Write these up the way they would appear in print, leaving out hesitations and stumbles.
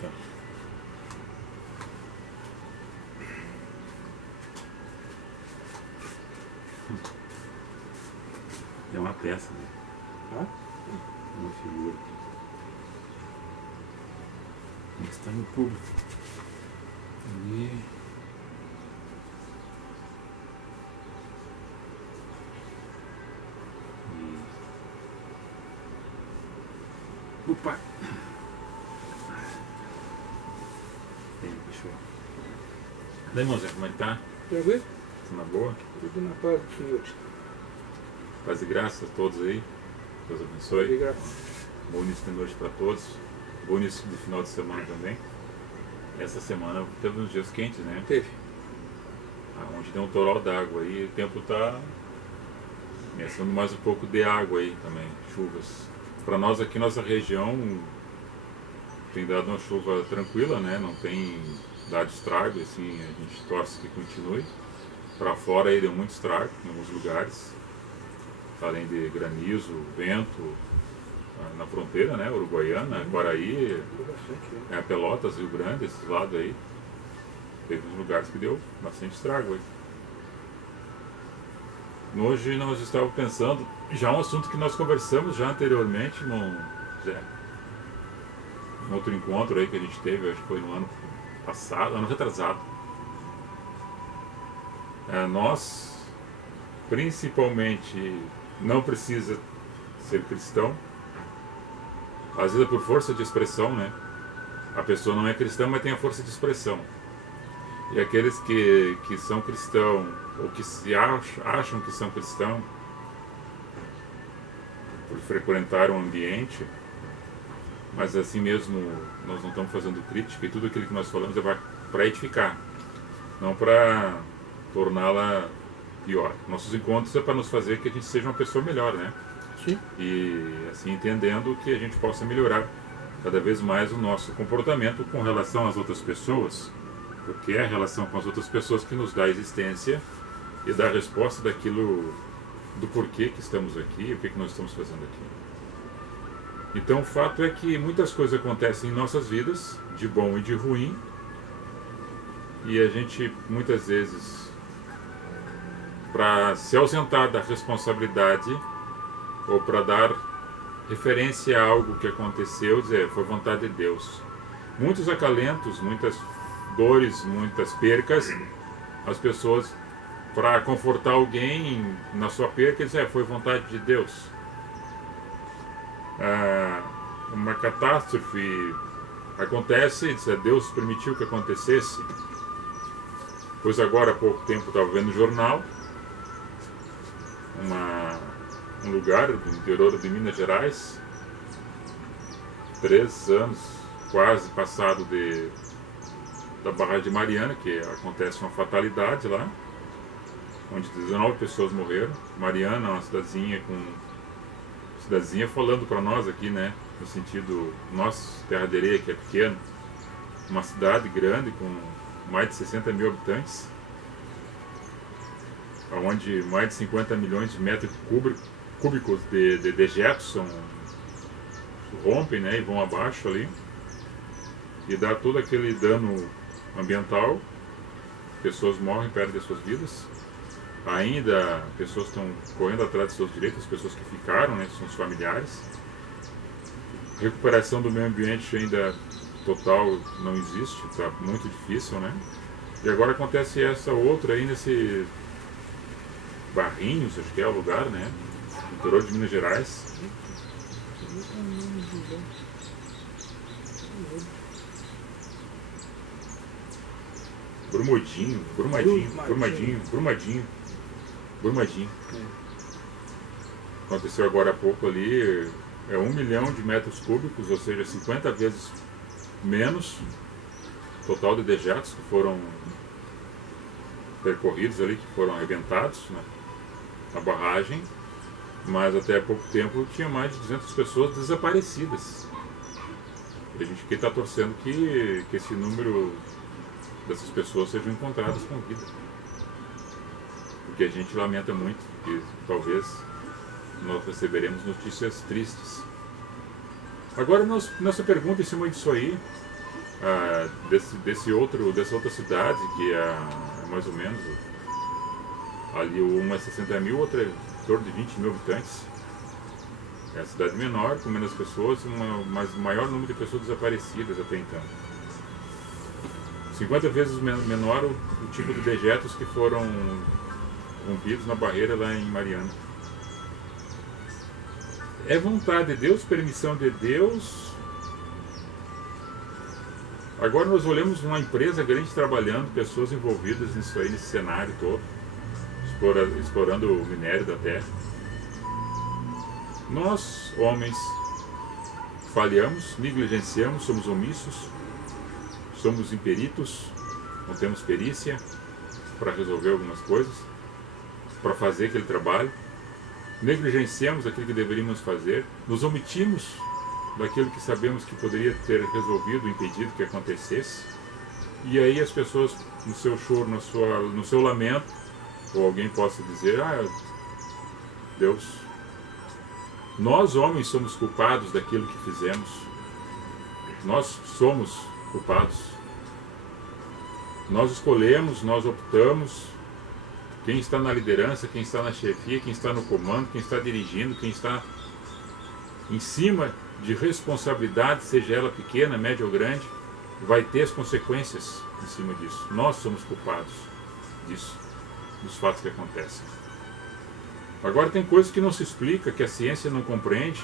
Tá. É uma peça, né? Hã? Uma figura. Mas está no público. Ali. Opa! Deixa eu... Daí, irmãozinho, como é que tá? Tranquilo? Tá na boa? Tudo na paz do Senhor. Paz e graça a todos aí. Deus abençoe. Obrigado. Bom início de noite para todos. Bom início de final de semana também. Essa semana teve uns dias quentes, né? Teve. Onde deu um toral d'água aí, o tempo está começando mais um pouco de água aí também, chuvas. Para nós aqui, nossa região tem dado uma chuva tranquila, né? Não tem dado estrago, assim, a gente torce que continue. Para fora aí deu muito estrago em alguns lugares, além de granizo, vento, na fronteira, né? Uruguaiana, Quaraí, Pelotas, Rio Grande, esses lados aí. Teve uns lugares que deu bastante estrago aí. Hoje nós estávamos pensando, já um assunto que nós conversamos já anteriormente, irmão Zé. Um outro encontro aí que a gente teve, acho que foi no ano passado, ano retrasado. Nós, principalmente, não precisa ser cristão. Às vezes é por força de expressão, né? A pessoa não é cristã, mas tem a força de expressão. E aqueles que são cristãos, ou que se acham que são cristãos, por frequentar um ambiente, mas assim mesmo nós não estamos fazendo crítica, e tudo aquilo que nós falamos é para edificar, não para torná-la pior. Nossos encontros é para nos fazer que a gente seja uma pessoa melhor, né? Sim. E assim entendendo que a gente possa melhorar cada vez mais o nosso comportamento com relação às outras pessoas, porque é a relação com as outras pessoas que nos dá existência e dá a resposta daquilo, do porquê que estamos aqui, o que nós estamos fazendo aqui. Então o fato é que muitas coisas acontecem em nossas vidas, de bom e de ruim, e a gente muitas vezes, para se ausentar da responsabilidade ou para dar referência a algo que aconteceu, dizer, foi vontade de Deus. Muitos acalentos, muitas dores, muitas percas, as pessoas, para confortar alguém na sua perca, dizem, foi vontade de Deus. Uma catástrofe acontece, diz, Deus permitiu que acontecesse. Pois agora há pouco tempo estava vendo no jornal um lugar do interior de Minas Gerais, 3 anos quase passado da barragem de Mariana, que acontece uma fatalidade lá, onde 19 pessoas morreram. Mariana é uma cidadezinha falando para nós aqui, né, no sentido, nossa Terra de Areia, que é pequeno, uma cidade grande com mais de 60 mil habitantes, onde mais de 50 milhões de metros cúbicos de dejetos rompem, né, e vão abaixo ali, e dá todo aquele dano ambiental, pessoas morrem, perdem suas vidas, ainda pessoas estão correndo atrás de seus direitos, as pessoas que ficaram, né, são os familiares. Recuperação do meio ambiente ainda total não existe, está muito difícil, né? E agora acontece essa outra aí nesse Barrinhos, acho que é o lugar, né? No interior de Minas Gerais. Brumadinho. Aconteceu agora há pouco ali, 1 milhão de metros cúbicos, ou seja, 50 vezes menos total de dejetos que foram percorridos ali, que foram arrebentados, né, na barragem, mas até há pouco tempo tinha mais de 200 pessoas desaparecidas. E a gente aqui está torcendo que esse número dessas pessoas sejam encontradas com vida. Porque a gente lamenta muito que talvez nós receberemos notícias tristes. Agora, nossa pergunta em cima disso aí dessa outra cidade, que é mais ou menos, ali uma é 60 mil, outra é em torno de 20 mil habitantes. É a cidade menor, com menos pessoas, mas maior número de pessoas desaparecidas até então. 50 vezes menor o tipo de dejetos que foram rompidos na barreira lá em Mariana. É vontade de Deus, permissão de Deus. Agora nós olhamos uma empresa grande trabalhando, pessoas envolvidas nisso aí, nesse cenário todo, explorando o minério da terra. Nós, homens, falhamos, negligenciamos, somos omissos, somos imperitos, não temos perícia para resolver algumas coisas, para fazer aquele trabalho. Negligenciamos aquilo que deveríamos fazer, nos omitimos daquilo que sabemos que poderia ter resolvido, impedido que acontecesse. E aí as pessoas, no seu choro, no seu lamento, ou alguém possa dizer, Deus, nós homens somos culpados daquilo que fizemos. Nós somos culpados. Nós escolhemos, nós optamos. Quem está na liderança, quem está na chefia, quem está no comando, quem está dirigindo, quem está em cima de responsabilidade, seja ela pequena, média ou grande, vai ter as consequências em cima disso. Nós somos culpados disso, dos fatos que acontecem. Agora tem coisas que não se explica, que a ciência não compreende,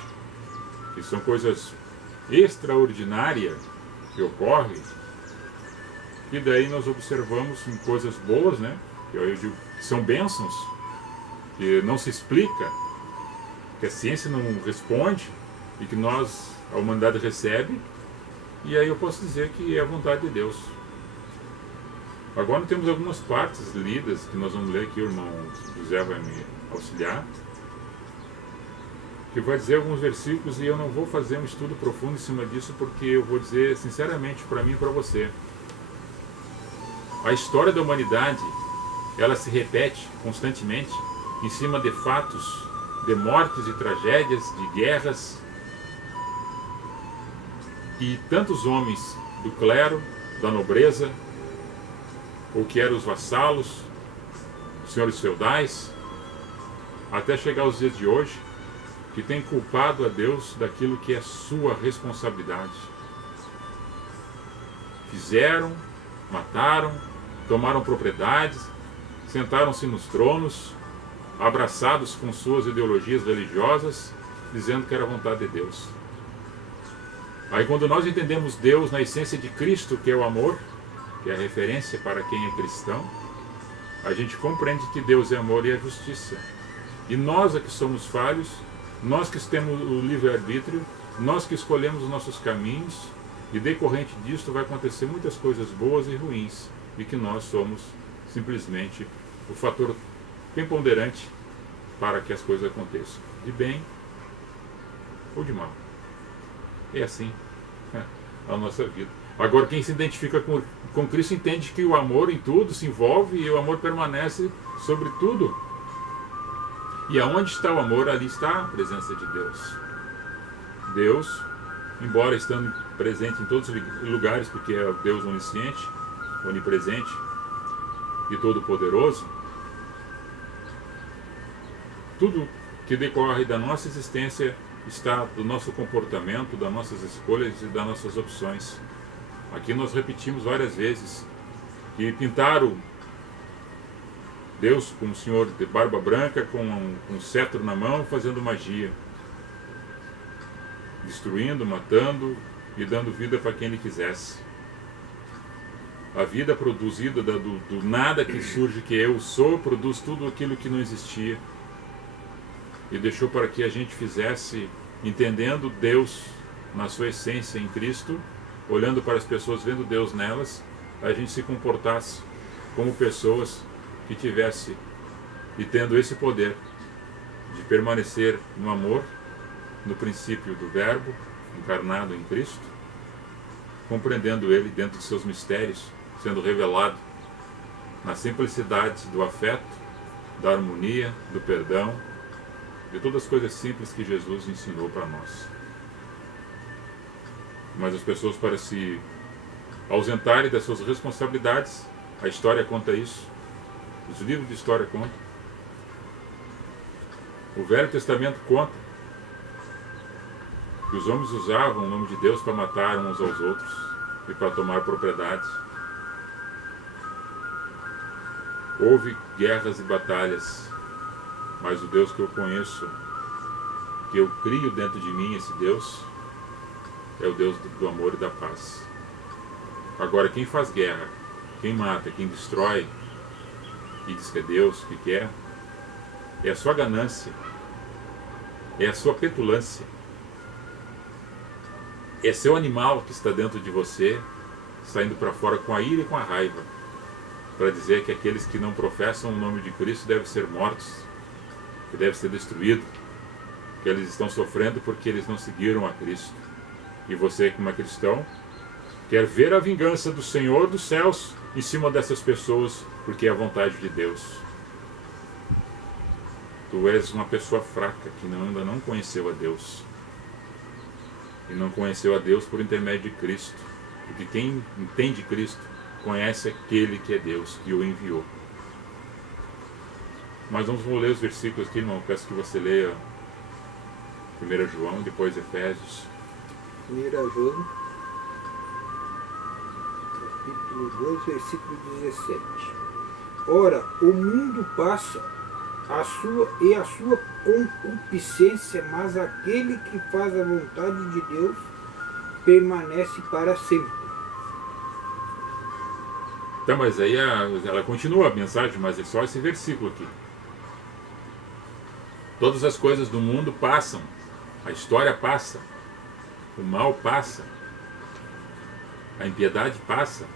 que são coisas extraordinárias que ocorrem, e daí nós observamos em coisas boas, né? Eu digo que são bênçãos, que não se explica, que a ciência não responde, e que a humanidade recebe, e aí eu posso dizer que é a vontade de Deus. Agora temos algumas partes lidas, que nós vamos ler aqui, o irmão José vai me auxiliar, que vai dizer alguns versículos, e eu não vou fazer um estudo profundo em cima disso, porque eu vou dizer sinceramente para mim e para você. A história da humanidade, ela se repete constantemente em cima de fatos, de mortes e tragédias, de guerras, e tantos homens do clero, da nobreza, ou que eram os vassalos, os senhores feudais, até chegar aos dias de hoje, que têm culpado a Deus daquilo que é sua responsabilidade. Fizeram, mataram, tomaram propriedades, sentaram-se nos tronos, abraçados com suas ideologias religiosas, dizendo que era a vontade de Deus. Aí quando nós entendemos Deus na essência de Cristo, que é o amor, que é a referência para quem é cristão, a gente compreende que Deus é amor e é justiça. E nós é que somos falhos, nós que temos o livre-arbítrio, nós que escolhemos os nossos caminhos, e decorrente disso vai acontecer muitas coisas boas e ruins, e que nós somos simplesmente o fator preponderante para que as coisas aconteçam, de bem ou de mal. É assim a nossa vida. Agora, quem se identifica com Cristo entende que o amor em tudo se envolve e o amor permanece sobre tudo. E aonde está o amor, ali está a presença de Deus. Deus, embora estando presente em todos os lugares, porque é o Deus onisciente, onipresente e todo-poderoso, tudo que decorre da nossa existência está do nosso comportamento, das nossas escolhas e das nossas opções. Aqui nós repetimos várias vezes que pintaram Deus com um senhor de barba branca, com um cetro na mão, fazendo magia, destruindo, matando e dando vida para quem ele quisesse. A vida produzida do nada que surge, que eu sou, produz tudo aquilo que não existia. E deixou para que a gente fizesse, entendendo Deus na sua essência em Cristo, olhando para as pessoas, vendo Deus nelas, a gente se comportasse como pessoas que tivesse e tendo esse poder de permanecer no amor, no princípio do Verbo encarnado em Cristo, compreendendo Ele dentro de seus mistérios, sendo revelado na simplicidade do afeto, da harmonia, do perdão, de todas as coisas simples que Jesus ensinou para nós. Mas as pessoas, para se ausentarem das suas responsabilidades. A história conta isso. Os livros de história contam. O Velho Testamento conta que os homens usavam o nome de Deus para matar uns aos outros e para tomar propriedades. Houve guerras e batalhas, mas o Deus que eu conheço, que eu crio dentro de mim, esse Deus, é o Deus do amor e da paz. Agora, quem faz guerra, quem mata, quem destrói, e diz que é Deus, que quer, é a sua ganância, é a sua petulância, é seu animal que está dentro de você, saindo para fora com a ira e com a raiva, para dizer que aqueles que não professam o nome de Cristo devem ser mortos, que devem ser destruídos, que eles estão sofrendo porque eles não seguiram a Cristo. E você, como é cristão, quer ver a vingança do Senhor dos céus em cima dessas pessoas, porque é a vontade de Deus. Tu és uma pessoa fraca que ainda não conheceu a Deus. E não conheceu a Deus por intermédio de Cristo. Porque quem entende Cristo conhece aquele que é Deus, que o enviou. Mas vamos ler os versículos aqui, irmão. Peço que você leia 1 João, depois Efésios. 1 João, capítulo 2, versículo 17. Ora, o mundo passa, a sua concupiscência, mas aquele que faz a vontade de Deus permanece para sempre. Tá, mas aí ela continua a mensagem, mas é só esse versículo aqui. Todas as coisas do mundo passam, a história passa, o mal passa, a impiedade passa,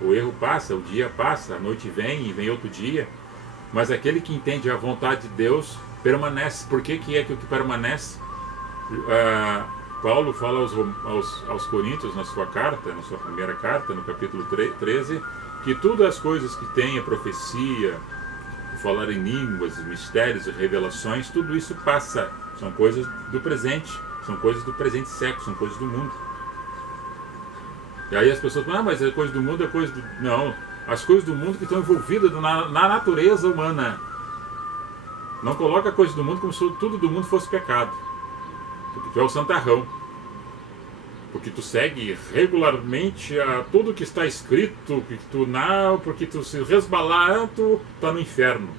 o erro passa, o dia passa, a noite vem e vem outro dia, mas aquele que entende a vontade de Deus permanece. Por que é que o que permanece? Paulo fala aos Coríntios na sua carta, na sua primeira carta, no capítulo 13, que todas as coisas que tem a profecia, falar em línguas, mistérios e revelações, tudo isso passa. São coisas do presente, são coisas do presente século, são coisas do mundo. E aí as pessoas falam, mas é coisa do mundo, é coisa do... Não, as coisas do mundo que estão envolvidas na natureza humana. Não coloca a coisa do mundo como se tudo do mundo fosse pecado. Porque tu é o santarrão. Porque tu segue regularmente a tudo que está escrito, que tu não, porque tu se resbalar, tu está no inferno.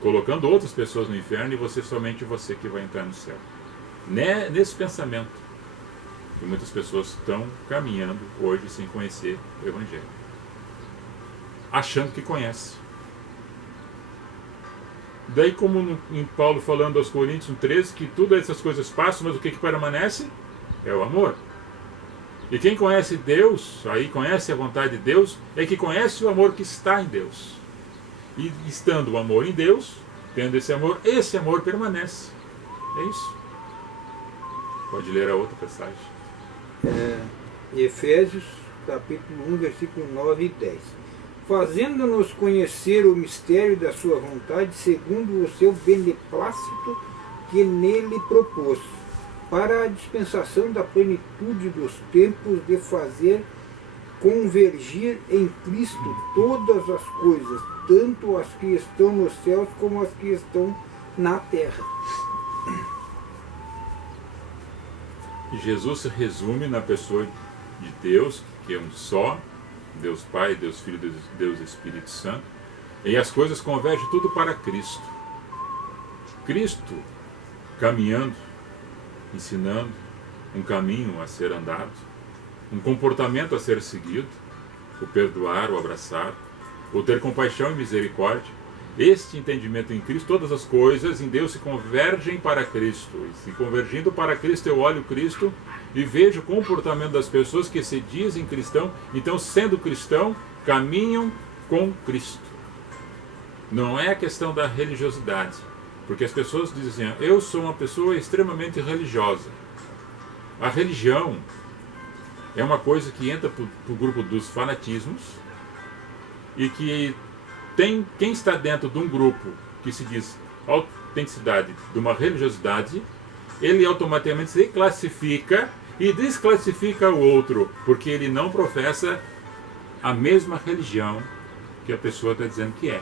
Colocando outras pessoas no inferno e somente você que vai entrar no céu. Nesse pensamento que muitas pessoas estão caminhando hoje sem conhecer o Evangelho. Achando que conhece. Daí, como em Paulo falando aos Coríntios 13, que todas essas coisas passam, mas o que permanece? É o amor. E quem conhece Deus, aí conhece a vontade de Deus, é que conhece o amor que está em Deus. E estando o amor em Deus, tendo esse amor permanece. É isso. Pode ler a outra passagem. Efésios, capítulo 1, versículo 9 e 10. Fazendo-nos conhecer o mistério da sua vontade, segundo o seu beneplácito que nele propôs, para a dispensação da plenitude dos tempos, de fazer convergir em Cristo todas as coisas, tanto as que estão nos céus como as que estão na terra. Jesus se resume na pessoa de Deus, que é um só, Deus Pai, Deus Filho, Deus Espírito Santo, e as coisas convergem tudo para Cristo. Cristo caminhando, ensinando um caminho a ser andado, um comportamento a ser seguido, o perdoar, o abraçar, o ter compaixão e misericórdia. Este entendimento em Cristo, todas as coisas em Deus se convergem para Cristo. E se convergindo para Cristo, eu olho Cristo e vejo o comportamento das pessoas que se dizem cristão, então, sendo cristão, caminham com Cristo. Não é a questão da religiosidade, porque as pessoas dizem assim, eu sou uma pessoa extremamente religiosa. A religião é uma coisa que entra para o grupo dos fanatismos e que quem está dentro de um grupo que se diz autenticidade de uma religiosidade, ele automaticamente se classifica e desclassifica o outro, porque ele não professa a mesma religião que a pessoa está dizendo que é.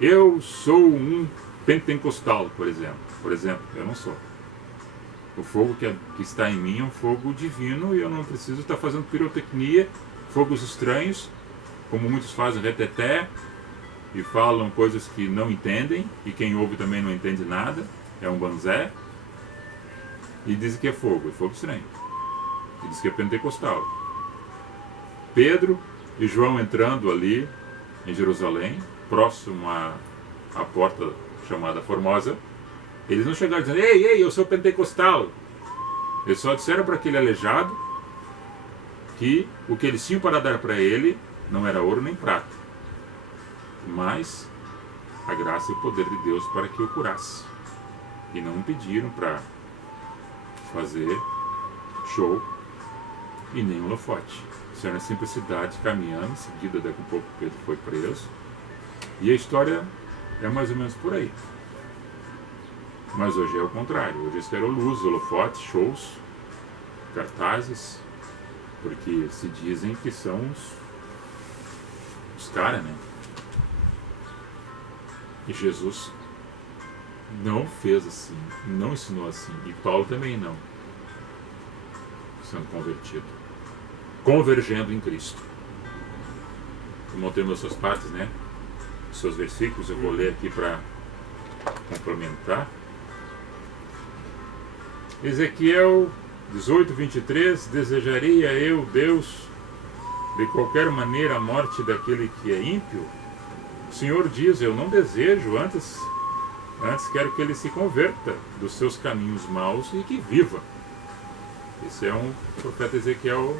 Eu sou um pentecostal, por exemplo. Por exemplo, eu não sou. O fogo que está em mim é um fogo divino e eu não preciso estar fazendo pirotecnia, fogos estranhos, como muitos fazem reteté e falam coisas que não entendem, e quem ouve também não entende nada, é um banzé, e dizem que é fogo estranho. E diz que é pentecostal. Pedro e João entrando ali em Jerusalém, próximo à porta chamada Formosa, eles não chegaram dizendo, ei, eu sou pentecostal. Eles só disseram para aquele aleijado que o que eles tinham para dar para ele não era ouro nem prata, mas a graça e o poder de Deus para que o curasse. E não impediram para fazer show e nem um holofote. Isso era na simplicidade, caminhando. Em seguida, daqui a pouco, Pedro foi preso. E a história é mais ou menos por aí. Mas hoje é o contrário. Hoje esperam luz, holofotes, shows, cartazes, porque se dizem que são os caras, né? E Jesus não fez assim, não ensinou assim. E Paulo também não. Sendo convertido. Convergendo em Cristo. Eu montei nas suas partes, né? Os seus versículos, eu vou ler aqui para complementar. Ezequiel 18, 23, desejaria eu, Deus, de qualquer maneira a morte daquele que é ímpio? O Senhor diz, eu não desejo, antes quero que ele se converta dos seus caminhos maus e que viva. Esse é um profeta Ezequiel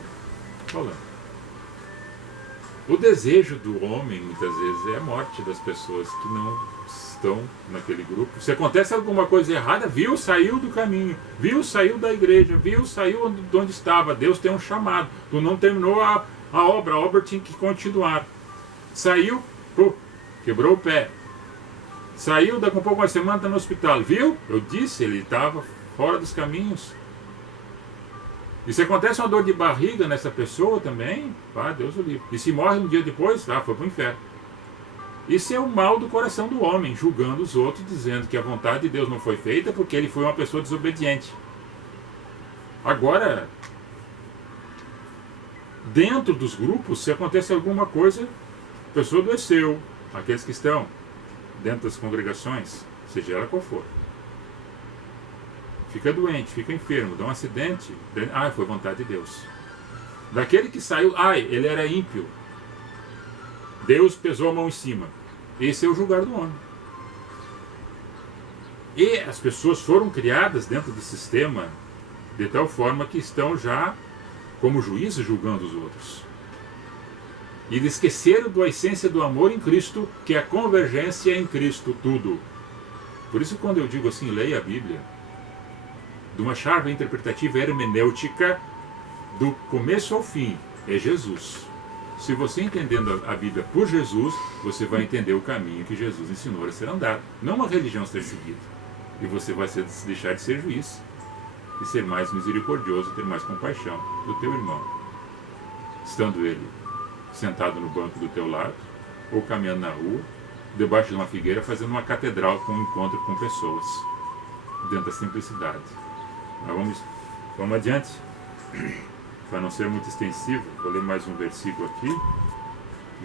falando. O desejo do homem, muitas vezes, é a morte das pessoas que não estão naquele grupo. Se acontece alguma coisa errada, viu, saiu do caminho, viu, saiu da igreja, viu, saiu de onde estava. Deus tem um chamado. Tu não terminou a obra tinha que continuar. Saiu, quebrou o pé. Saiu, daqui a pouco uma semana está no hospital. Viu? Eu disse, ele estava fora dos caminhos. E se acontece uma dor de barriga nessa pessoa também, Deus o livre. E se morre um dia depois, foi para o inferno. Isso é o mal do coração do homem, julgando os outros, dizendo que a vontade de Deus não foi feita porque ele foi uma pessoa desobediente. Agora, dentro dos grupos, se acontece alguma coisa, a pessoa adoeceu, aqueles que estão dentro das congregações, seja ela qual for. Fica doente, fica enfermo, dá um acidente, foi vontade de Deus. Daquele que saiu, ele era ímpio. Deus pesou a mão em cima. Esse é o julgar do homem. E as pessoas foram criadas dentro do sistema de tal forma que estão já como juízes julgando os outros. E eles esqueceram da essência do amor em Cristo, que é a convergência em Cristo, tudo. Por isso, quando eu digo assim, leia a Bíblia, de uma chave interpretativa hermenêutica, do começo ao fim, é Jesus. Se você entendendo a Bíblia por Jesus, você vai entender o caminho que Jesus ensinou a ser andado. Não uma religião a ser seguida. E você vai deixar de ser juiz e ser mais misericordioso, ter mais compaixão do teu irmão. Estando ele sentado no banco do teu lado, ou caminhando na rua, debaixo de uma figueira, fazendo uma catedral com um encontro com pessoas, dentro da simplicidade. Mas vamos adiante. Para não ser muito extensivo, vou ler mais um versículo aqui.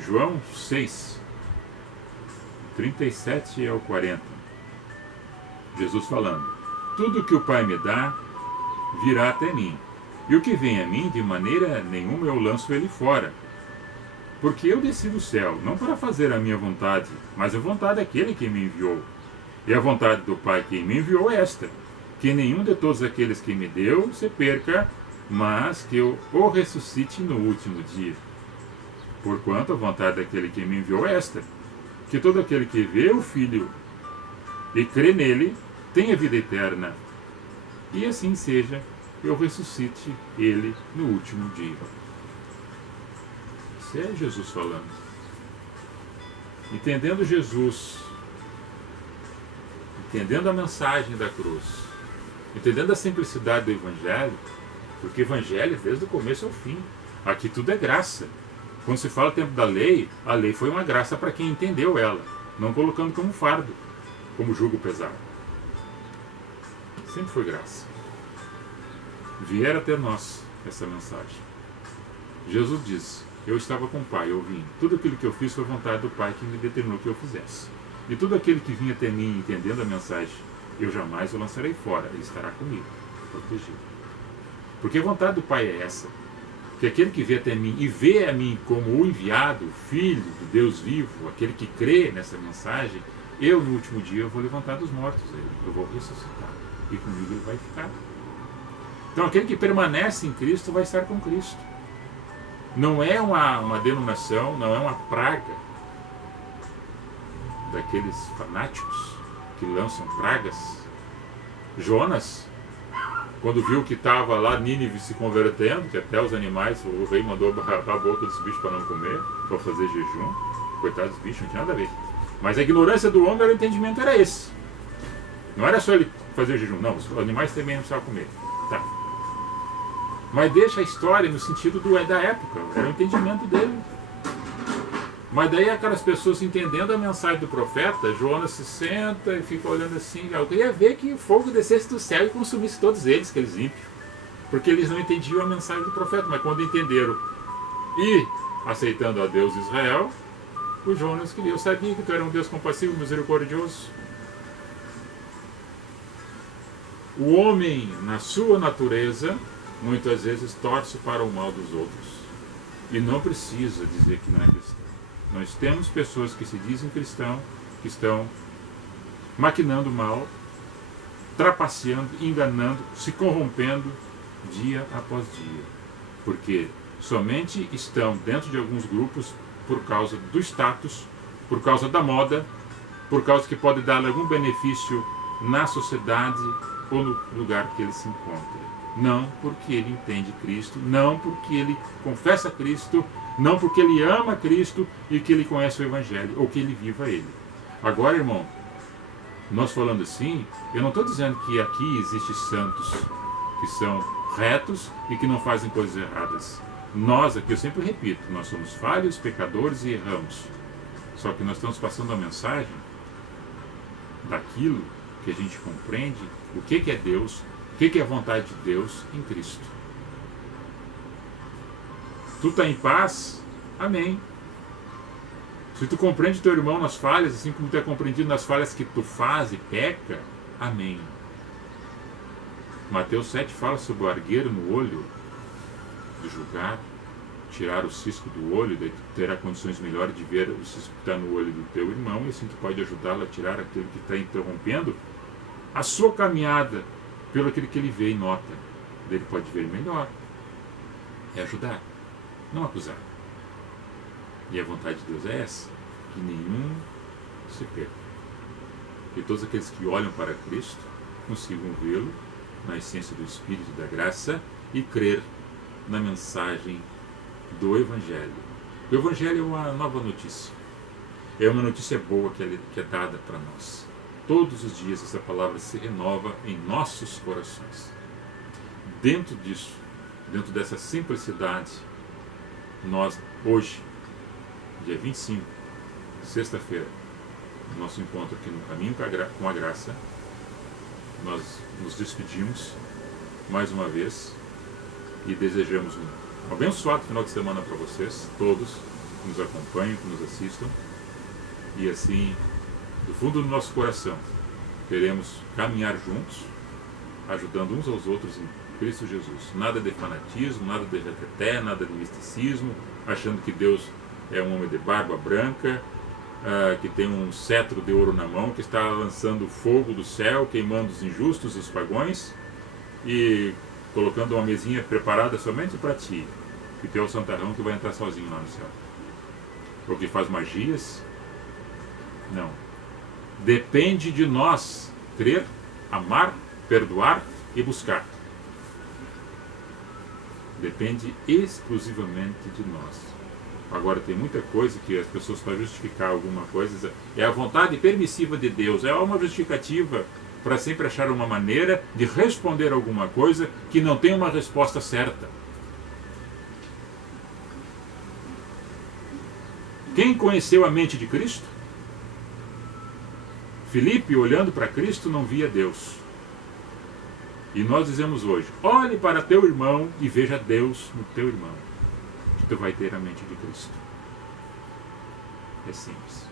João 6, 37 ao 40. Jesus falando: tudo que o Pai me dá virá até mim, e o que vem a mim, de maneira nenhuma eu lanço ele fora. Porque eu desci do céu, não para fazer a minha vontade, mas a vontade daquele que me enviou. E a vontade do Pai que me enviou é esta: que nenhum de todos aqueles que me deu se perca, mas que eu o ressuscite no último dia. Porquanto a vontade daquele que me enviou é esta: que todo aquele que vê o Filho e crê nele tenha vida eterna, e assim seja, eu ressuscite ele no último dia. Isso é Jesus falando. Entendendo Jesus, entendendo a mensagem da cruz, entendendo a simplicidade do Evangelho, Porque evangelho desde o começo ao fim. Aqui tudo é graça. Quando se fala tempo da lei, a lei foi uma graça para quem entendeu ela, não colocando como fardo, como jugo pesado. Sempre foi graça. Vier até nós essa mensagem. Jesus diz: eu estava com o Pai, eu vim. Tudo aquilo que eu fiz foi vontade do Pai que me determinou que eu fizesse. E tudo aquele que vinha até mim entendendo a mensagem, eu jamais o lançarei fora, ele estará comigo, protegido. Porque a vontade do Pai é essa, que aquele que vê até mim e vê a mim como o enviado, o Filho do Deus vivo, aquele que crê nessa mensagem, eu no último dia eu vou levantar dos mortos, eu vou ressuscitar, e comigo ele vai ficar. Então aquele que permanece em Cristo vai estar com Cristo. Não é uma denominação, não é uma praga daqueles fanáticos que lançam pragas. Jonas, quando viu que estava lá Nínive se convertendo, que até os animais, o rei mandou barrar a boca dos bichos para não comer, para fazer jejum. Coitados dos bichos, não tinha nada a ver. Mas a ignorância do homem, o entendimento era esse. Não era só ele fazer jejum, não, os animais também não precisavam comer. Tá. Mas deixa a história no sentido da época, era o entendimento dele. Mas daí aquelas pessoas entendendo a mensagem do profeta, Jonas se senta e fica olhando assim, eu queria ver que o fogo descesse do céu e consumisse todos eles, aqueles ímpios. Porque eles não entendiam a mensagem do profeta, mas quando entenderam e aceitando a Deus de Israel, o Jonas queria, eu sabia que tu era um Deus compassivo, misericordioso. O homem, na sua natureza, muitas vezes torce para o mal dos outros. E não precisa dizer que não é cristão. Nós temos pessoas que se dizem cristão, que estão maquinando mal, trapaceando, enganando, se corrompendo dia após dia. Porque somente estão dentro de alguns grupos por causa do status, por causa da moda, por causa que pode dar algum benefício na sociedade ou no lugar que ele se encontra. Não porque ele entende Cristo, não porque ele confessa Cristo, não porque ele ama Cristo e que ele conhece o Evangelho, ou que ele viva ele. Agora, irmão, nós falando assim, eu não estou dizendo que aqui existem santos que são retos e que não fazem coisas erradas. Nós aqui, eu sempre repito, nós somos falhos, pecadores e erramos. Só que nós estamos passando a mensagem daquilo que a gente compreende, o que é Deus, o que é a vontade de Deus em Cristo. Tu está em paz? Amém. Se tu compreende teu irmão nas falhas, assim como tu é compreendido nas falhas que tu faz e peca, amém. Mateus 7 fala sobre o argueiro no olho, de julgar, tirar o cisco do olho, daí tu terá condições melhores de ver o cisco que está no olho do teu irmão, e assim tu pode ajudá-lo a tirar aquilo que está interrompendo a sua caminhada pelo aquilo que ele vê e nota. Ele pode ver melhor. É ajudar, não acusar. E a vontade de Deus é essa, que nenhum se perca. E todos aqueles que olham para Cristo consigam vê-lo na essência do Espírito e da graça e crer na mensagem do Evangelho. O Evangelho é uma nova notícia. É uma notícia boa que é dada para nós. Todos os dias essa palavra se renova em nossos corações. Dentro disso, dentro dessa simplicidade, nós hoje, dia 25, sexta-feira, nosso encontro aqui no Caminho com a Graça, nós nos despedimos mais uma vez e desejamos um abençoado final de semana para vocês, todos que nos acompanham, que nos assistam, e assim, do fundo do nosso coração, queremos caminhar juntos, ajudando uns aos outros em Cristo Jesus. Nada de fanatismo, nada de reteté, nada de misticismo, achando que Deus é um homem de barba branca, que tem um cetro de ouro na mão, que está lançando fogo do céu, queimando os injustos e os pagões, e colocando uma mesinha preparada somente para ti, que tu é o santarrão que vai entrar sozinho lá no céu. Ou que faz magias. Não. Depende de nós crer, amar, perdoar e buscar. Depende exclusivamente de nós. Agora tem muita coisa que as pessoas, para justificar alguma coisa, é a vontade permissiva de Deus, é uma justificativa para sempre achar uma maneira de responder alguma coisa que não tem uma resposta certa. Quem conheceu a mente de Cristo? Filipe, olhando para Cristo, não via Deus. E nós dizemos hoje, olhe para teu irmão e veja Deus no teu irmão, que tu vai ter a mente de Cristo. É simples.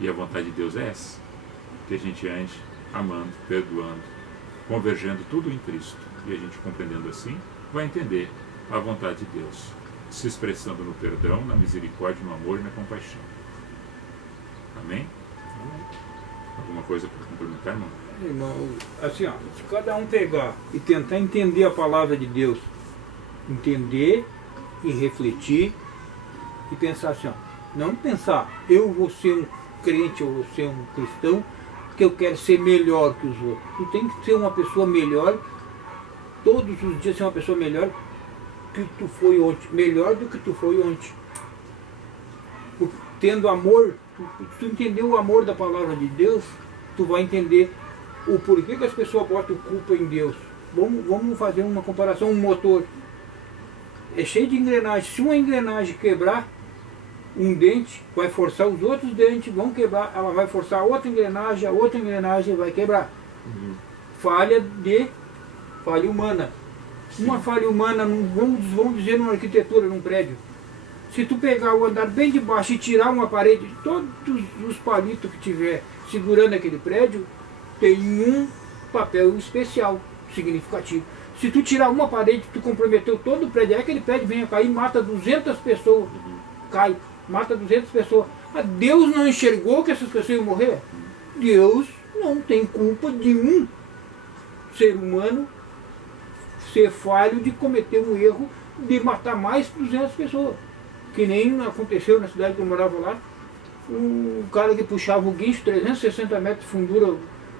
E a vontade de Deus é essa, que a gente ande amando, perdoando, convergendo tudo em Cristo. E a gente compreendendo assim, vai entender a vontade de Deus, se expressando no perdão, na misericórdia, no amor e na compaixão. Amém? Alguma coisa para complementar, irmão? Irmão, assim, ó, se cada um pegar e tentar entender a palavra de Deus, entender e refletir e pensar assim, ó, não pensar, eu vou ser um crente, eu vou ser um cristão, porque eu quero ser melhor que os outros. Tu tem que ser uma pessoa melhor, todos os dias ser uma pessoa melhor que tu foi ontem, melhor do que tu foi ontem. Tendo amor, tu entender o amor da palavra de Deus, tu vai entender o porquê que as pessoas botam culpa em Deus. Vamos fazer uma comparação, um motor é cheio de engrenagem. Se uma engrenagem quebrar um dente, vai forçar os outros dentes, vão quebrar, ela vai forçar a outra engrenagem vai quebrar. Falha humana. Uma falha humana, vamos dizer, numa arquitetura, num prédio. Se tu pegar o andar bem de baixo e tirar uma parede, todos os palitos que tiver segurando aquele prédio, tem um papel especial, significativo. Se tu tirar uma parede, tu comprometeu todo o prédio, aí aquele prédio vem a cair, mata 200 pessoas, mata 200 pessoas. Mas Deus não enxergou que essas pessoas iam morrer? Deus não tem culpa de um ser humano ser falho de cometer um erro de matar mais de 200 pessoas. Que nem aconteceu na cidade que eu morava lá, o cara que puxava o guincho, 360 metros de fundura,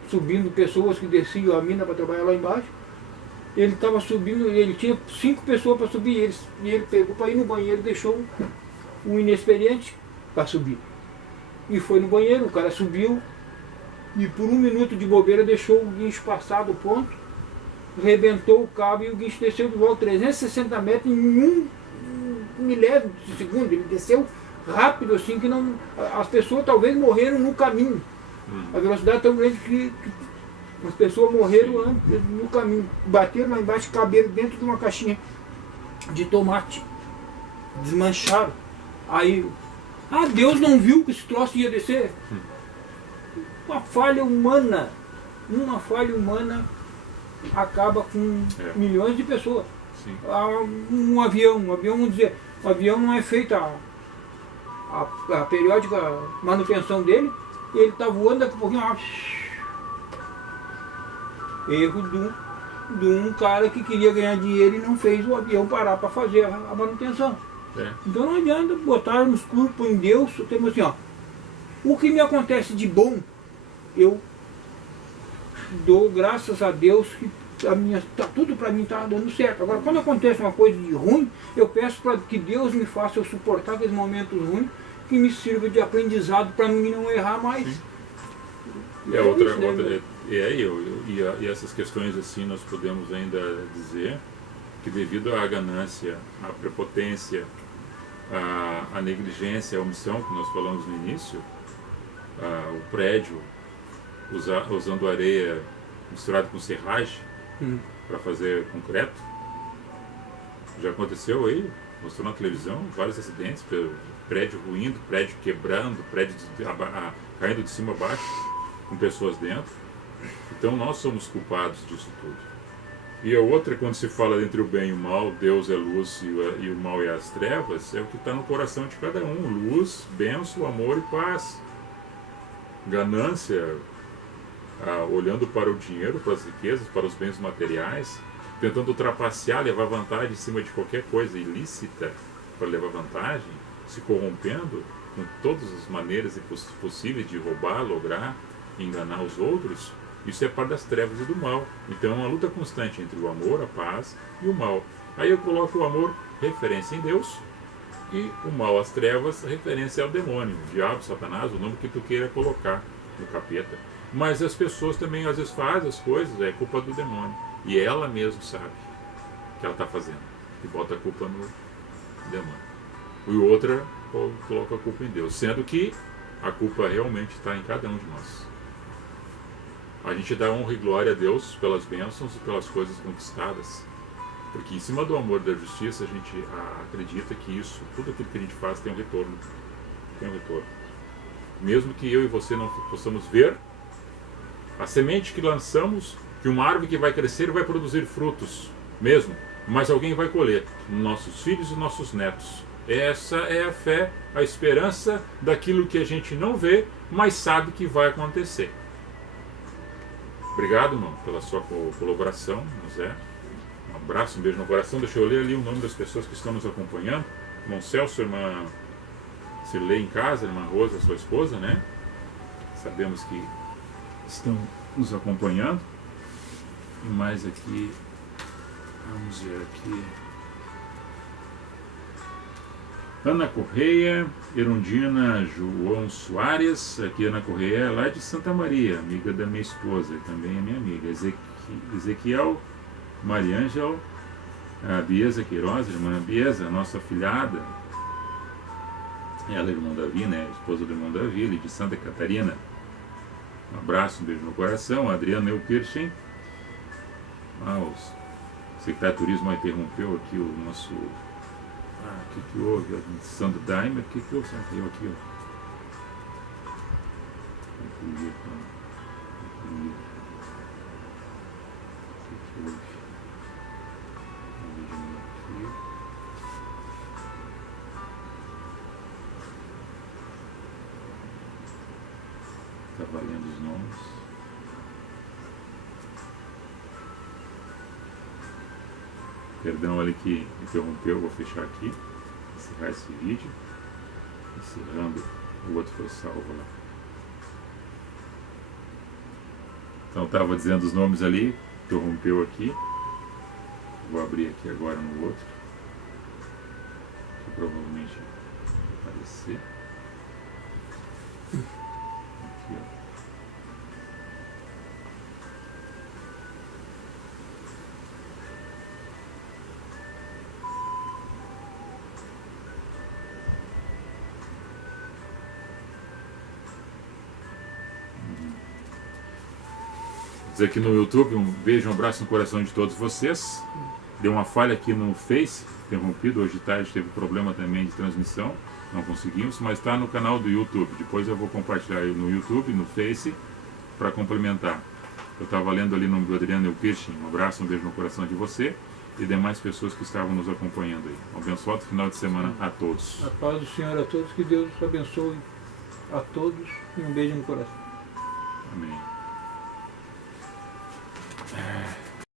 subindo pessoas que desciam a mina para trabalhar lá embaixo. Ele estava subindo, ele tinha 5 pessoas para subir, e ele pegou para ir no banheiro, deixou um inexperiente para subir. E foi no banheiro, o cara subiu, e por 1 minuto de bobeira deixou o guincho passar do ponto, rebentou o cabo e o guincho desceu de volta 360 metros em 1 milésimo de segundo. Ele desceu rápido assim que não, as pessoas talvez morreram no caminho. A velocidade é tão grande que as pessoas morreram no caminho. Bateram lá embaixo, caberam dentro de uma caixinha de tomate. Desmancharam. Aí, Deus não viu que esse troço ia descer? Uma falha humana acaba com milhões de pessoas. Um avião, vamos dizer, o avião não é feita a periódica manutenção dele, e ele está voando, daqui a pouquinho, erro de um cara que queria ganhar dinheiro e não fez o avião parar para fazer a manutenção. Então não adianta botarmos culpa em Deus. Temos assim, o que me acontece de bom, eu dou graças a Deus que tudo para mim está dando certo. Agora, quando acontece uma coisa de ruim, eu peço para que Deus me faça eu suportar aqueles momentos ruins, que me sirva de aprendizado para mim não errar mais. E essas questões assim, nós podemos ainda dizer que devido à ganância, à prepotência, à negligência, à omissão que nós falamos no início, o prédio usando areia misturada com serragem para fazer concreto, já aconteceu aí, mostrou na televisão vários acidentes, prédio ruindo, prédio quebrando, prédio caindo de cima a baixo, com pessoas dentro. Então nós somos culpados disso tudo. E a outra, quando se fala entre o bem e o mal, Deus é luz e o mal é as trevas, é o que está no coração de cada um: luz, bênção, amor e paz. Ganância, olhando para o dinheiro, para as riquezas, para os bens materiais, tentando trapacear, levar vantagem em cima de qualquer coisa ilícita para levar vantagem, se corrompendo com todas as maneiras possíveis de roubar, lograr, enganar os outros. Isso é parte das trevas e do mal. Então é uma luta constante entre o amor, a paz e o mal. Aí eu coloco o amor referência em Deus e o mal, as trevas, referência ao demônio, o diabo, Satanás, o nome que tu queira colocar no capeta. Mas as pessoas também às vezes fazem as coisas, é culpa do demônio. E ela mesma sabe que ela está fazendo. E bota a culpa no demônio. E outra coloca a culpa em Deus. Sendo que a culpa realmente está em cada um de nós. A gente dá honra e glória a Deus pelas bênçãos e pelas coisas conquistadas. Porque em cima do amor e da justiça a gente acredita que isso, tudo aquilo que a gente faz tem um retorno. Tem um retorno. Mesmo que eu e você não possamos ver, a semente que lançamos, que uma árvore que vai crescer vai produzir frutos, mesmo, mas alguém vai colher, nossos filhos e nossos netos. Essa é a fé, a esperança daquilo que a gente não vê, mas sabe que vai acontecer. Obrigado, irmão, pela sua colaboração, José. Um abraço, um beijo no coração. Deixa eu ler ali o nome das pessoas que estão nos acompanhando. Irmão Celso, irmã Cirlei em casa, irmã Rosa, sua esposa, né? Sabemos que estão nos acompanhando. E mais aqui, vamos ver aqui. Ana Correia, Erundina João Soares, aqui Ana Correia é lá de Santa Maria, amiga da minha esposa, e também é minha amiga. Ezequiel Mariângel, a Biesa Queiroz, irmã Biesa, nossa afilhada. Ela é irmã Davi, né? Esposa do irmão Davi, ele de Santa Catarina. Um abraço, um beijo no coração. Adriana Eukirchen. O secretário de Turismo interrompeu aqui o nosso. O que houve? Sandro Daimler, o que houve? Aqui, ó. Está valendo os nomes. Perdão ali que interrompeu, vou fechar aqui, encerrar esse vídeo. Encerrando, o outro foi salvo lá. Então estava dizendo os nomes ali, interrompeu aqui. Vou abrir aqui agora no outro, que provavelmente vai aparecer. Aqui, ó. Dizer aqui no YouTube, um beijo, um abraço no coração de todos vocês. Deu uma falha aqui no Face, interrompido, hoje de tarde teve problema também de transmissão, não conseguimos, mas está no canal do YouTube. Depois eu vou compartilhar aí no YouTube, no Face, para complementar. Eu estava lendo ali o nome do Adriano Eukirchen, um abraço, um beijo no coração de você e demais pessoas que estavam nos acompanhando aí. Um abençoado final de semana a todos. A paz do Senhor a todos, que Deus abençoe a todos e um beijo no coração.